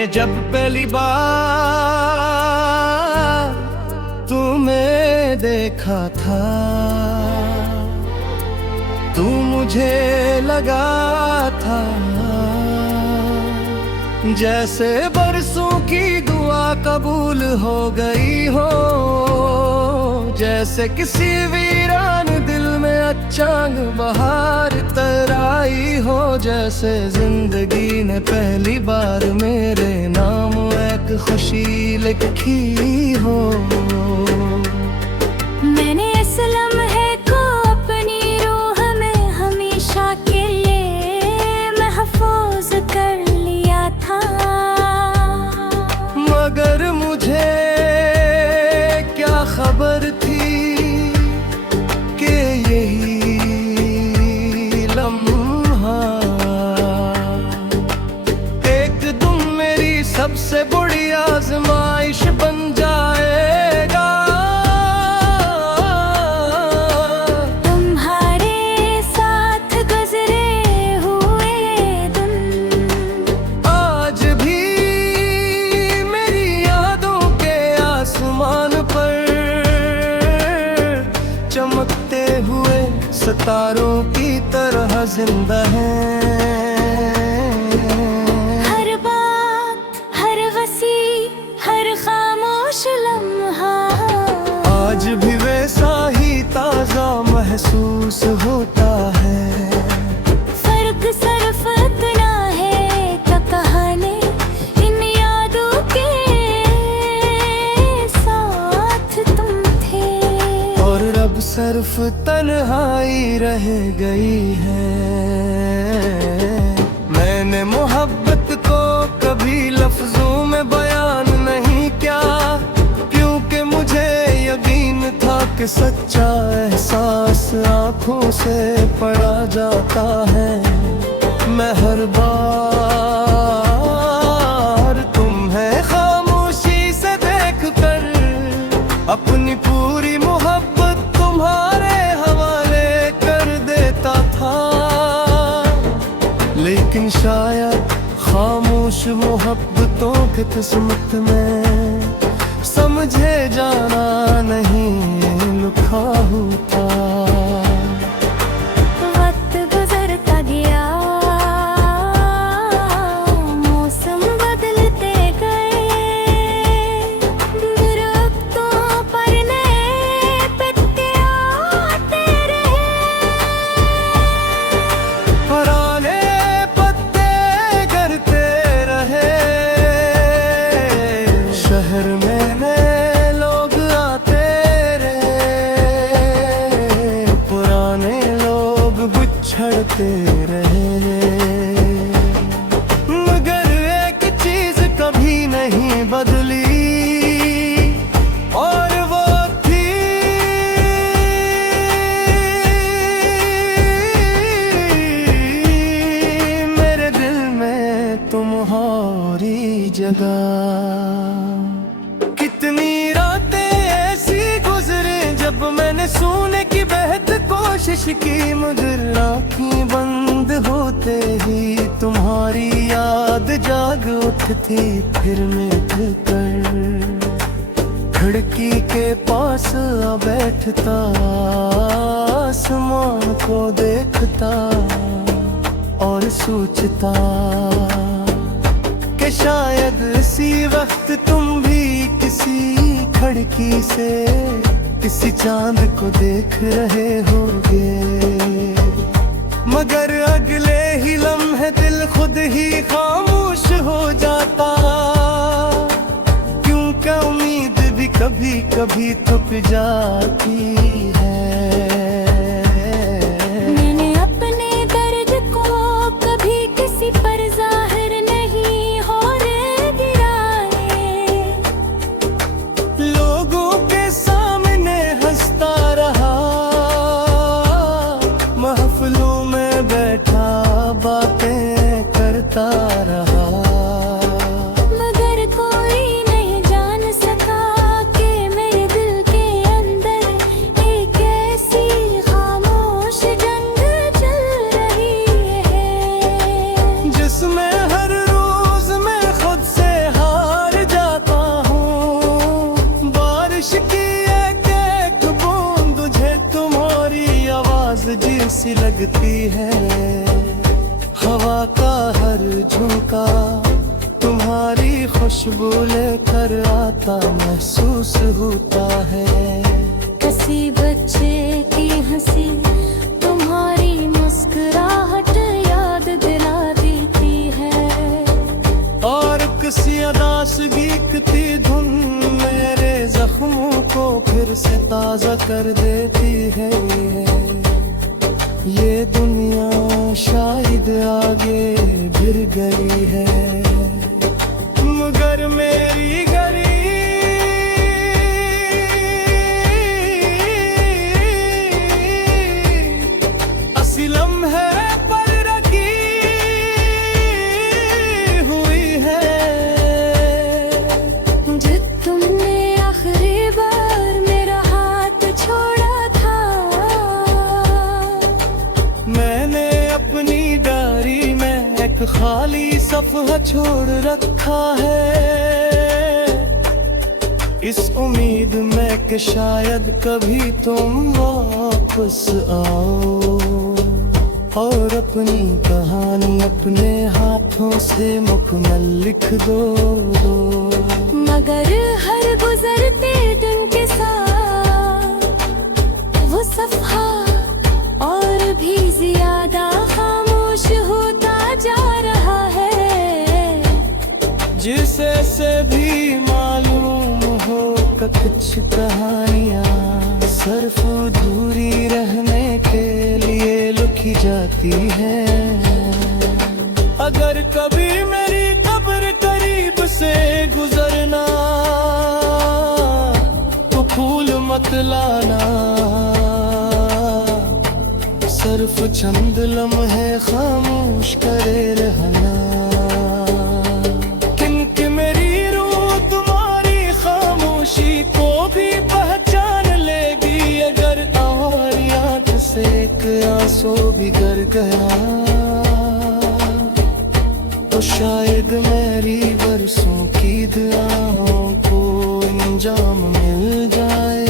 मैंने जब पहली बार तुम्हें देखा था, तू मुझे लगा था जैसे बरसों की दुआ कबूल हो गई हो, जैसे किसी वीरान दिल में अचानक बहार तराई हो, जैसे जिंदगी ने पहली बार मेरे नाम एक खुशी लिखी हो। मैंने इस लम्हे को अपनी रूह में हमेशा के लिए महफूज कर लिया था, मगर मुझे क्या खबर थी कि यही लम्हा एक दिन मेरी सबसे बड़ी आजमाइश बन जाएगा। तुम्हारे साथ गुजरे हुए दिन आज भी मेरी यादों के आसमान पर चमकते हुए सितारों की तरह जिंदा हैं। हर बात, हर वसी, हर खामोश लम्हा आज भी वैसा ही ताजा महसूस होता है। फर्क सिर्फ इतना है कि कहानी इन यादों के साथ तुम थे, और अब सिर्फ तन्हाई रह गई है। मैंने मोहब्बत को कभी लफ्जों में बयान नहीं किया, क्योंकि मुझे यकीन था कि सच्चा एहसास आंखों से पढ़ा जाता है। मैं हर बार तुम्हें खामोशी से देखकर अपनी पूरी मोहब्बत तुम्हारे हवाले कर देता था, लेकिन शायद खामोश मोहब्बतों की किस्मत में समझे जाना नहीं लिखा होता। वक्त गुजरता गया, मौसम बदलते गए, दरख्तों पर नए पत्ते आते रहे, पुराने पत्ते गिरते रहे, शहर में नए लोग आते रहे, पुराने लोग बिछड़ते रहे, मगर एक चीज कभी नहीं बदली, और वो थी मेरे दिल में तुम्हारी जगह। कितनी रातें ऐसी गुजरे जब मैंने सोने की बेहद कोशिश की, मगर आँखें बंद होते ही तुम्हारी याद जाग उठती, फिर मिट कर खिड़की के पास आ बैठता, आसमान को देखता और सोचता कि शायद इसी वक्त तुम भी किसी खिड़की से किसी चांद को देख रहे होगे, मगर अगले ही लम्हे दिल खुद ही खामोश हो जाता, क्योंकि उम्मीद भी कभी कभी थक जाती है। मैंने अपने दर्द को कभी किसी पर जाहिर नहीं होने दिया है, लोगों के सामने हंसता रहा, महफिलों में बैठा बातें करता रहा, मगर कोई नहीं जान सका कि मेरे दिल के अंदर सी लगती है। हवा का हर झोंका तुम्हारी खुशबू लेकर आता महसूस होता है। किसी बच्चे की हंसी तुम्हारी मुस्कुराहट याद दिला देती है। और किसी अदासगी की धुन मेरे जख्मों को फिर से ताजा कर देती है। ये दुनिया शायद आगे गिर गई है, मगर मेरी गरीब असी लम्हे पर रखी हुई है। जब तुमने आखिरी बार मेरा हाथ छोड़ा था, मैंने अपनी डायरी में एक खाली सफ़हा छोड़ रखा है, इस उम्मीद में कि शायद कभी तुम वापस आओ और अपनी कहानी अपने हाथों से मुकम्मल लिख दो। मगर हर गुजरते दिन के साथ वो सफ़हा और भी ज्यादा खामोश होता जा रहा है। जिसे से भी मालूम हो कि कुछ कहानियाँ सिर्फ दूरी रहने के लिए लिखी जाती है। अगर कभी मेरी कब्र करीब से गुजरना तो फूल मत लाना, सिर्फ चंद लम्हे खामोश करे रहना। क्योंकि मेरी रूह तुम्हारी खामोशी को भी पहचान लेगी। अगर तुम्हारी आँख से एक आंसू भी गिर गया तो शायद मेरी बरसों की दुआओं को अंजाम मिल जाए।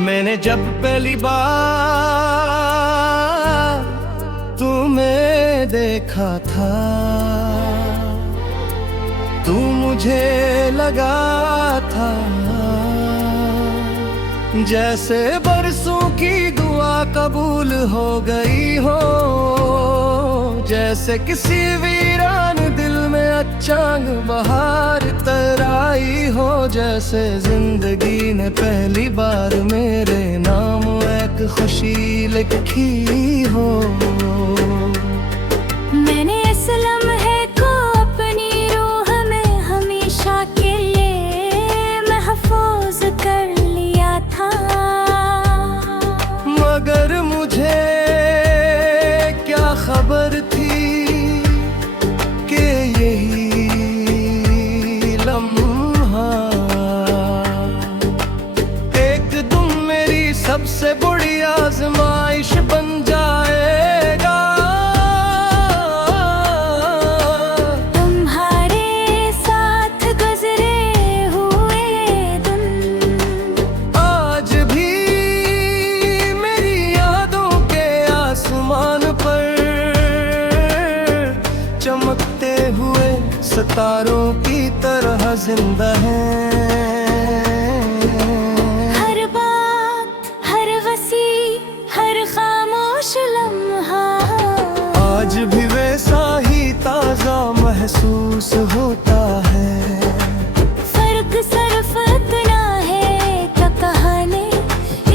मैंने जब पहली बार तुम्हें देखा था, तू मुझे लगा था जैसे बरसों की दुआ कबूल हो गई हो। जैसे किसी वीरान दिल में अचानक बहार तराई हो। जैसे जिंदगी ने पहली बार मेरे नाम एक खुशी लिखी हो। मैंने इस लम्हे को अपनी रूह में हमेशा के लिए महफूज कर लिया था। मगर मुझे क्या खबर थी कि यही लम्हा एक दिन मेरी सबसे बड़ी आजमाइश बन जाएगा। तुम्हारे साथ गुजरे हुए दिन आज भी मेरी यादों के आसमान पर चमकते हुए सितारों की तरह जिंदा हैं। हर बात, हर वसी, हर खामोश लम्हा आज भी वैसा ही ताजा महसूस होता है। फर्क सिर्फ इतना है कि कहानी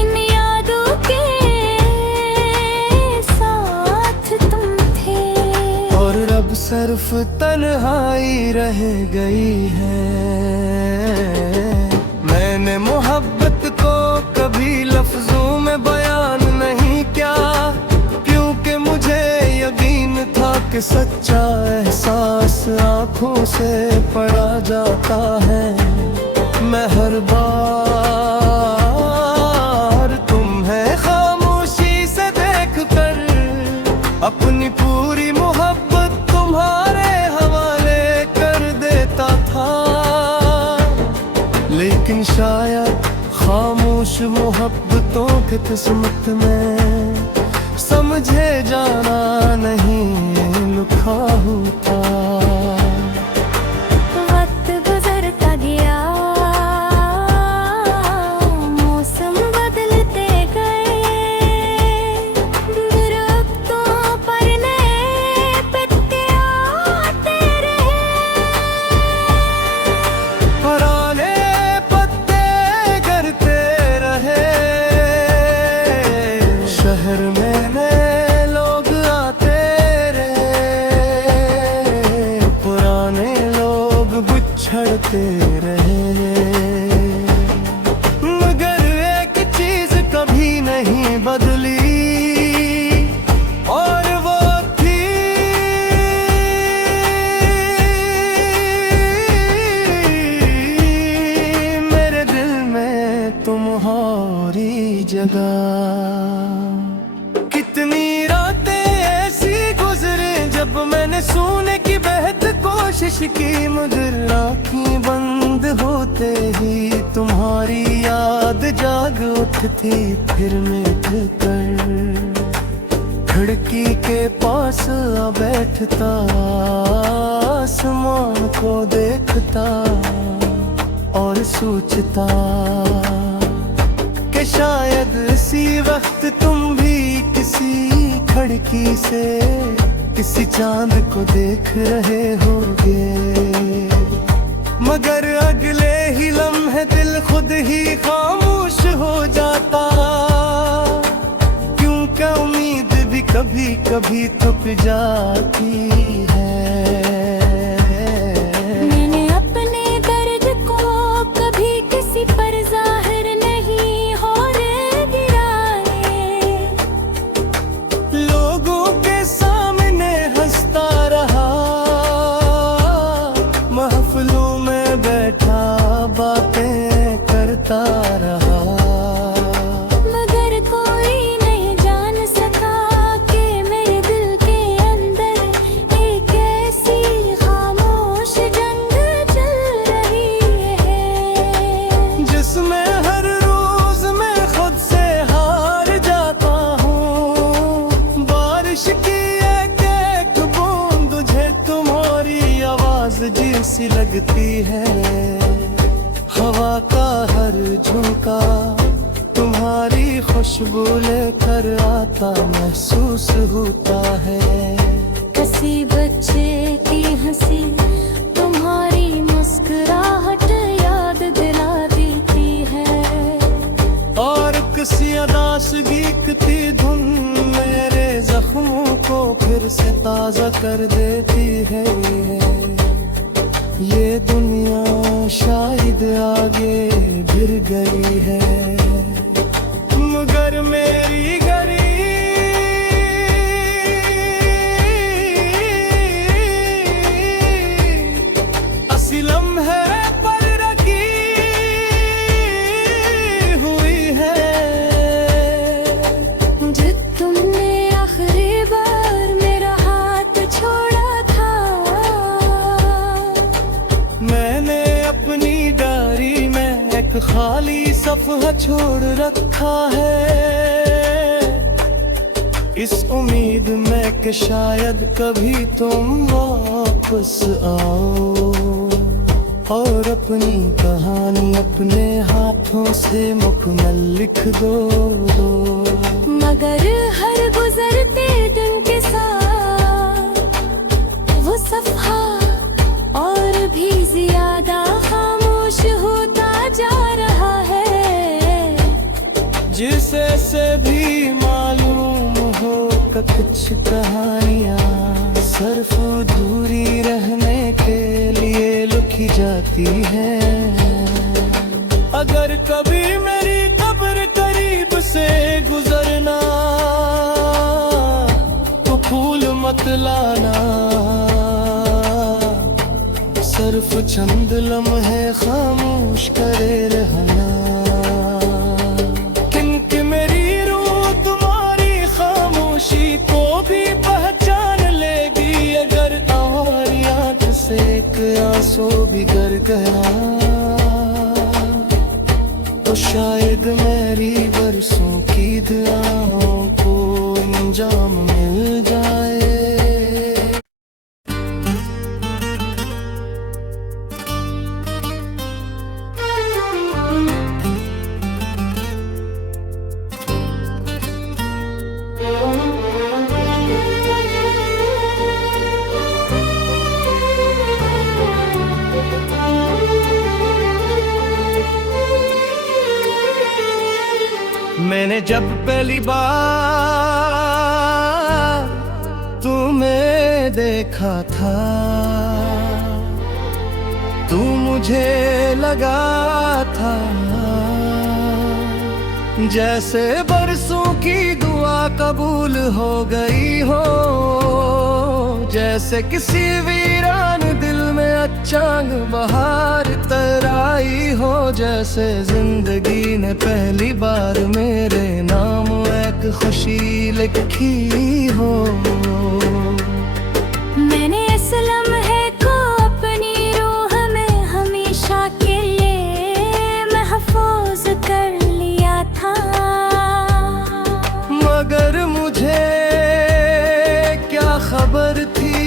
इन यादों के साथ तुम थे। और अब सिर्फ तन्हाई रह गई है। मैंने मोहब्बत को कभी लफ्जों में बयान नहीं किया, क्योंकि मुझे यकीन था कि सच्चा एहसास आंखों से पढ़ा जाता है। मैं हर बार तुम्हें खामोशी से देख कर अपनी पूरी मोहब्बत तुम्हारे हवाले कर देता था। लेकिन शायद खामोश मोहब्बतों की किस्मत में समझे जाना नहीं लिखा होता। वक्त गुजरता गया, मौसम बदलते गए, दरख्तों पर नए पत्ते आते रहे। पुराने पत्ते गिरते रहे, शहर में नए लोग आते रहे, पुराने लोग बिछड़ते रहे। मगर एक चीज कभी नहीं बदली और वो थी मेरे दिल में तुम्हारी जगह। कितनी रातें ऐसी गुजरे जब मैंने सोने की बेहद कोशिश की, मगर आँखें बंद होते ही तुम्हारी याद जाग उठती। फिर मिट कर खिड़की के पास आ बैठता, आसमान को देखता और सोचता कि शायद इसी वक्त तुम भी किसी खिड़की से किसी चांद को देख रहे होगे। मगर अगले ही लम्हे दिल खुद ही खामोश हो जाता, क्योंकि उम्मीद भी कभी कभी थक जाती है। मैंने अपने दर्द को कभी किसी पर जाहिर नहीं होने गिराए, लोगों के सामने हंसता रहा, महफिलों में बैठा बातें करता रहा। मगर कोई नहीं जान सका कि मेरे दिल के अंदर एक ऐसी खामोश जंग चल रही है, जिसमें हर रोज मैं खुद से हार जाता हूँ। बारिश की एक एक बूंद तुझे तुम्हारी आवाज जैसी लगती है, हवा का हर झोंका तुम्हारी खुशबू लेकर आता महसूस होता है। किसी बच्चे की हंसी तुम्हारी मुस्कुराहट याद दिला देती है, और किसी अदासगी की धुन मेरे जख्मों को फिर से ताजा कर देती है। ये दुनिया शायद आगे गिर गई है, मगर मेरी गरीब असी लम्हे पर रखी हुई है। जब तुमने आखिरी बार मेरा हाथ छोड़ा था, मैंने अपनी डायरी में एक खाली सफ़हा छोड़ रखा है, इस उम्मीद में कि शायद कभी तुम वापस आओ और अपनी कहानी अपने हाथों से मुकम्मल लिख दो। मगर हर गुजरते दिन के साथ वो सफ़हा और भी ज्यादा खामोश होता जा रहा है, जिसे से भी मालूम हो कि कुछ कहानियाँ सिर्फ दूरी रहने के लिए लिखी जाती है। अगर कभी मेरी कब्र करीब से गुजरना तो फूल मत बतलाना, सिर्फ चंद लम्हे खामोश करे रहना। क्योंकि मेरी रूह तुम्हारी खामोशी को भी पहचान लेगी, अगर तुम्हारी आंख से एक आंसू भी गिर गया तो शायद मेरी बरसों की दुआओं को अंजाम मिल जाए। मैंने जब पहली बार तुम्हें देखा था, तू मुझे लगा था जैसे बरसों की दुआ कबूल हो गई हो, जैसे किसी वीरान दिल में अचानक बहार तराई हो, जैसे जिंदगी ने पहली बार मेरे नाम एक खुशी लिखी हो। मैंने इस लम्हे को अपनी रूह में हमेशा के लिए महफूज कर लिया था, मगर मुझे क्या खबर थी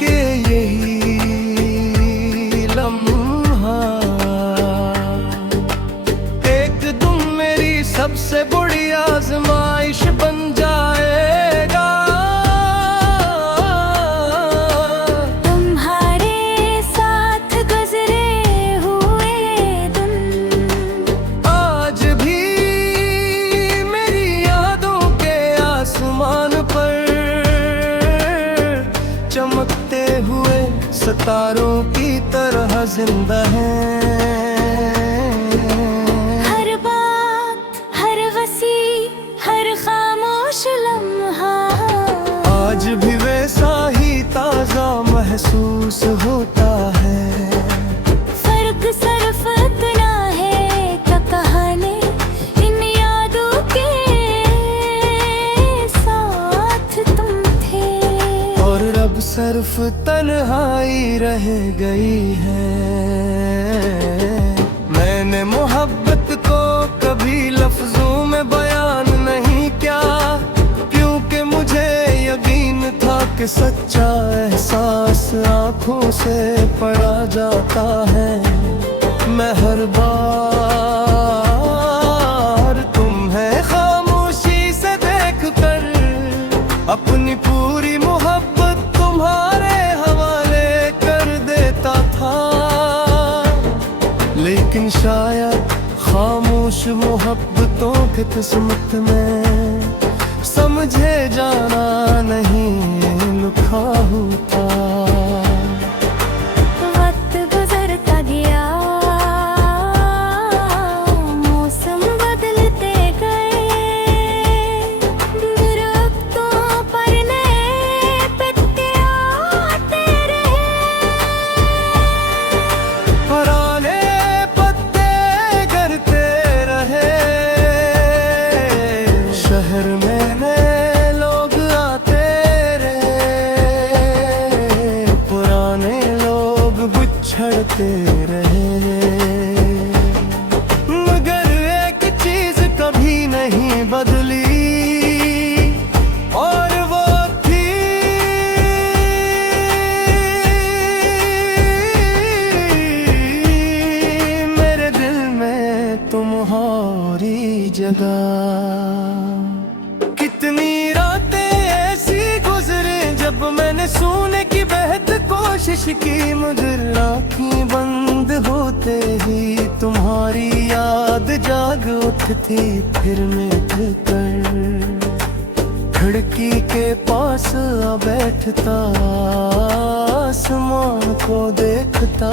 कि यही लम्हा एक दिन मेरी सबसे बड़ी आजमाइश बन जाएगा। तुम्हारे साथ गुजरे हुए दिन आज भी मेरी यादों के आसमान पर चमकते हुए सितारों की तरह जिंदा हैं। हर बात, हर वसी, हर खामोश लम्हा आज भी वैसा ही ताजा महसूस होता है। फर्क सिर्फ इतना है कि कहानी इन यादों के साथ तुम थे, और अब सिर्फ तन्हाई रह गई है। मैंने मोहब्बत को कभी लफ्जों में बयान नहीं किया, क्योंकि मुझे यकीन था कि सच्चा एहसास आंखों से पढ़ा जाता है। मैं हर बार तुम्हें खामोशी से देख कर अपनी पूरी मोहब्बत तुम्हारे हवाले कर देता था, लेकिन शायद खामोश मोहब्बतों की किस्मत में समझे जाना नहीं लिखा होता। वक्त गुजरता गया, मौसम बदलते गए, दरख्तों पर नए पत्ते आते रहे, पुराने पत्ते गिरते रहे, शहर में नए लोग आते रहे, पुराने लोग बिछड़ते रहे, मगर एक चीज कभी नहीं बदली, और वो थी मेरे दिल में तुम्हारी जगह। कितनी रातें ऐसी गुजरे जब मैंने सोने की बेहद कोशिश की, मगर आँखें बंद होते ही तुम्हारी याद जाग उठती, फिर मिट कर खिड़की के पास आ बैठता, आसमान को देखता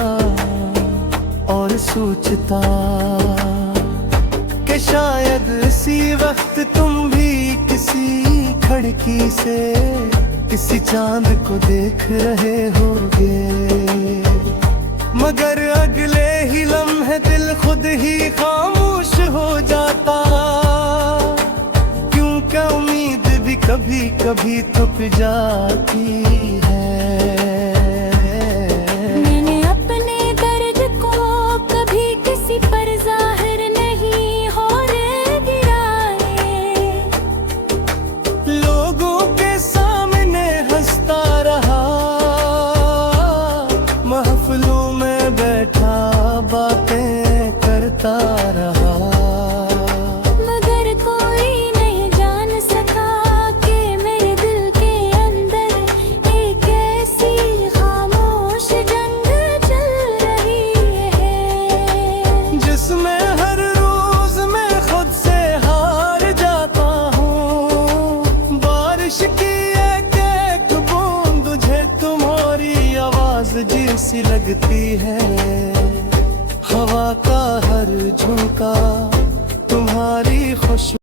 और सोचता कि शायद इसी वक्त तुम भी किसी खिड़की से किसी चांद को देख रहे होगे, मगर अगले ही लम्हे दिल खुद ही खामोश हो जाता, क्योंकि उम्मीद भी कभी कभी थक जाती है। मैंने अपने दर्द को कभी किसी पर जाहिर नहीं होने दिया है, लोगों के सामने हंसता रहा, महफिलों में बैठा बातें करता रहा, मगर कोई नहीं जान सका कि मेरे दिल के अंदर एक ऐसी खामोश जंग चल रही है, जिसमें हर रोज मैं खुद से हार जाता हूँ। बारिश की एक एक बूंद तुझे तुम्हारी आवाज जैसी लगती है, हवा का हर झोंका तुम्हारी खुशबू